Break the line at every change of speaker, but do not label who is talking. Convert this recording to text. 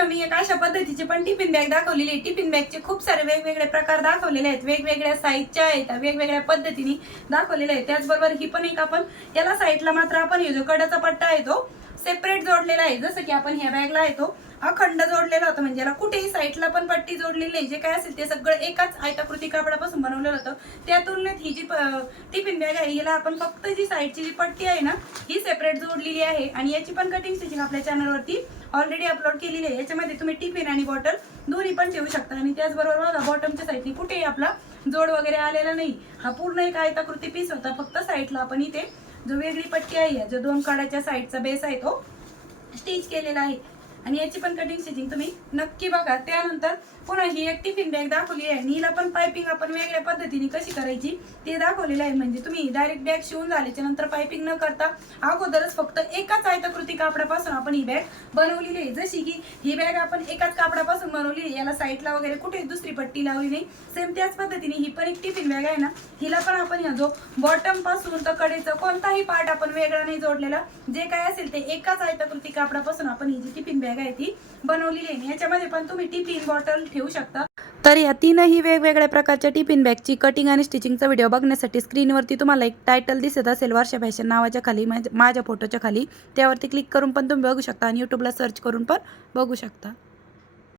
पुन्हा मी एक अशा पद्धतीची पण टिफिन बॅग दाखवलेली आहे. टिफिन बॅगचे खूप सारे वेगवेगळे प्रकार दाखवलेले आहेत. वेगवेगळ्या साईजच्या आहेत. वेगवेगळ्या पद्धतीने दाखवलेले आहेत. त्याचबरोबर ही पण एक आपण याला साईडला मात्र आपण हे जो कडाचा पट्टा आहे तो सेपरेट जोडलेला आहे. जसं की आपण ह्या बॅगला आहे तो अखंड जोडलेला होता. म्हणजे याला कुठेही साईडला पण पट्टी जोडलेली आहे जे काय असेल ते सगळं एकाच आयताकृती कापडापासून बनवलेलं होतं. त्या तुलनेत ही जी प- टिफिन बॅग आहे हिला आपण फक्त जी साईडची जी पट्टी आहे ना ही सेपरेट जोडलेली आहे. आणि याची पण कटिंग स्टिचिंग आपल्या चॅनलवरती ऑलरेडी अपलोड केलेली आहे. याच्यामध्ये तुम्ही टिफिन आणि बॉटल दोन्ही पण ठेवू शकता. आणि त्याचबरोबर बघा बॉटमच्या साईडने कुठेही आपला जोड वगैरे आलेला नाही. हा पूर्ण एक आयताकृती पीस होता. फक्त साईडला आपण इथे जो वेगळी पट्टी आहे जो दोन काडाच्या साईडचा बेस आहे तो स्टिच केलेला आहे. आणि याची पण कटिंग स्टिचिंग तुम्ही नक्की बघा. त्यानंतर पुन्हा ही एक टिफिन बॅग दाखवली आहे. आणि हिला पण पायपिंग आपण वेगळ्या पद्धतीने कशी करायची ते दाखवलेलं आहे. म्हणजे तुम्ही डायरेक्ट बॅग शिवून झाल्याच्यानंतर पायपिंग न करता अगोदरच फक्त एकाच आयताकृती कापडापासून आपण ही बॅग बनवलेली आहे. जशी की ही बॅग आपण एकाच कापडापासून बनवली आहे. याला साईडला वगैरे कुठे दुसरी पट्टी लावली नाही. सेम त्याच पद्धतीने ही पण एक टिफिन बॅग आहे ना. हिला पण आपण जो बॉटमपासून तर कडेचा कोणताही पार्ट आपण वेगळा नाही जोडलेला. जे काय असेल ते एकाच आयताकृती कापडापासून आपण ही जी टिफिन बॅग आहे ती बनवलेली आहे. याच्यामध्ये पण तुम्ही टिफिन बॉटल ठेवू शकता. तर या तीनही वेगवेगळ्या प्रकारच्या टिफिन बॅगची कटिंग आणि स्टिचिंगचा व्हिडिओ बघण्यासाठी स्क्रीनवरती तुम्हाला एक टायटल दिसत असेल वर्षा फॅशन नावाच्या खाली माझ्या माझ्या फोटोच्या खाली. त्यावरती क्लिक करून पण तुम्ही बघू शकता आणि यूट्यूबला सर्च करून पण बघू शकता.